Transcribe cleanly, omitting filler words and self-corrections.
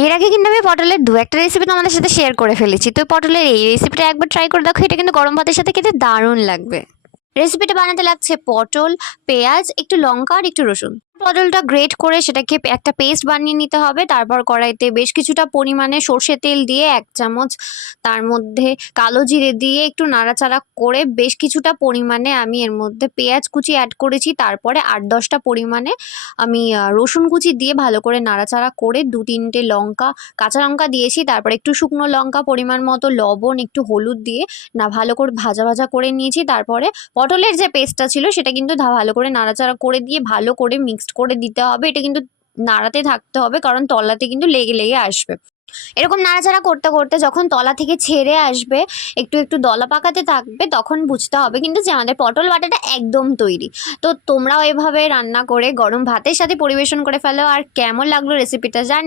এর আগে কিন্তু আমি পটলের দু একটা রেসিপি তোমাদের সাথে শেয়ার করে ফেলেছি, তো পটলের এই রেসিপিটা একবার ট্রাই করে দেখো, এটা কিন্তু গরম ভাতের সাথে খেতে দারুণ লাগবে। রেসিপিটা বানাতে লাগছে পটল, পেঁয়াজ, একটু লঙ্কা আর একটু রসুন। পটলটা গ্রেট করে সেটাকে একটা পেস্ট বানিয়ে নিতে হবে। তারপর কড়াইতে বেশ কিছুটা পরিমাণে সর্ষে তেল দিয়ে 1 চামচ, তার মধ্যে কালো জিরে দিয়ে একটু নাড়াচাড়া করে বেশ কিছুটা পরিমাণে আমি এর মধ্যে পেঁয়াজ কুচি অ্যাড করেছি। তারপরে 8-10টা পরিমাণে আমি রসুন কুচি দিয়ে ভালো করে নাড়াচাড়া করে 2-3টে কাঁচা লঙ্কা দিয়েছি। তারপরে একটু শুকনো লঙ্কা, পরিমাণ মতো লবণ, একটু হলুদ দিয়ে ভালো করে ভাজা ভাজা করে নিয়েছি। তারপরে পটলের যে পেস্টটা ছিল সেটা কিন্তু ভালো করে নাড়াচাড়া করে দিয়ে ভালো করে মিক্সড করে দিতে হবে। এটা কিন্তু নাড়াতে থাকতে হবে, কারণ তলাতে কিন্তু লেগে লেগে আসবে। এরকম নাড়াচাড়া করতে করতে যখন তলা থেকে ছেড়ে আসবে, একটু একটু দলা পাকাতে থাকবে, তখন বুঝতে হবে কিন্তু যে আমাদের পটল বাটাটা একদম তৈরি। তো তোমরাও এভাবে রান্না করে গরম ভাতের সাথে পরিবেশন করে ফেলো। আর কেমন লাগলো রেসিপিটা জানি।